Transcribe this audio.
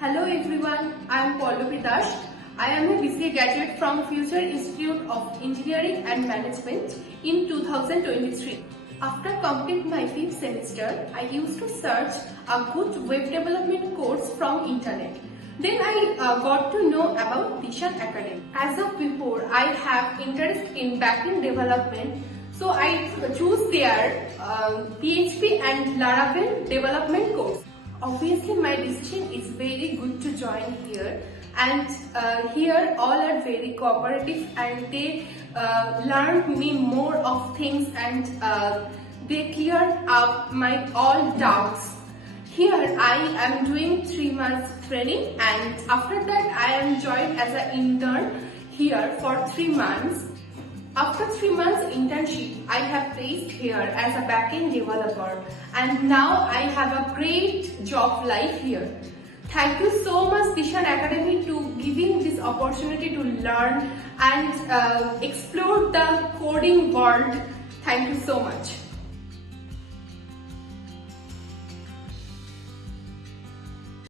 Hello everyone, I am Pallavi. I am a BCA graduate from Future Institute of Engineering and Management in 2023. After completing my 5th semester, I used to search a good web development course from internet. Then I got to know about Desun Academy. As of before, I have interest in backend development, so I choose their PHP and Laravel development course. Obviously, my decision is very good to join here, and here all are very cooperative and they learn me more of things and they clear up my all doubts. Here I am doing 3 months training, and after that I am joined as an intern here for 3 months. After 3 months internship, I have placed here as a backend developer, and now I have a great job life here. Thank you so much Desun Academy to giving this opportunity to learn and explore the coding world. Thank you so much.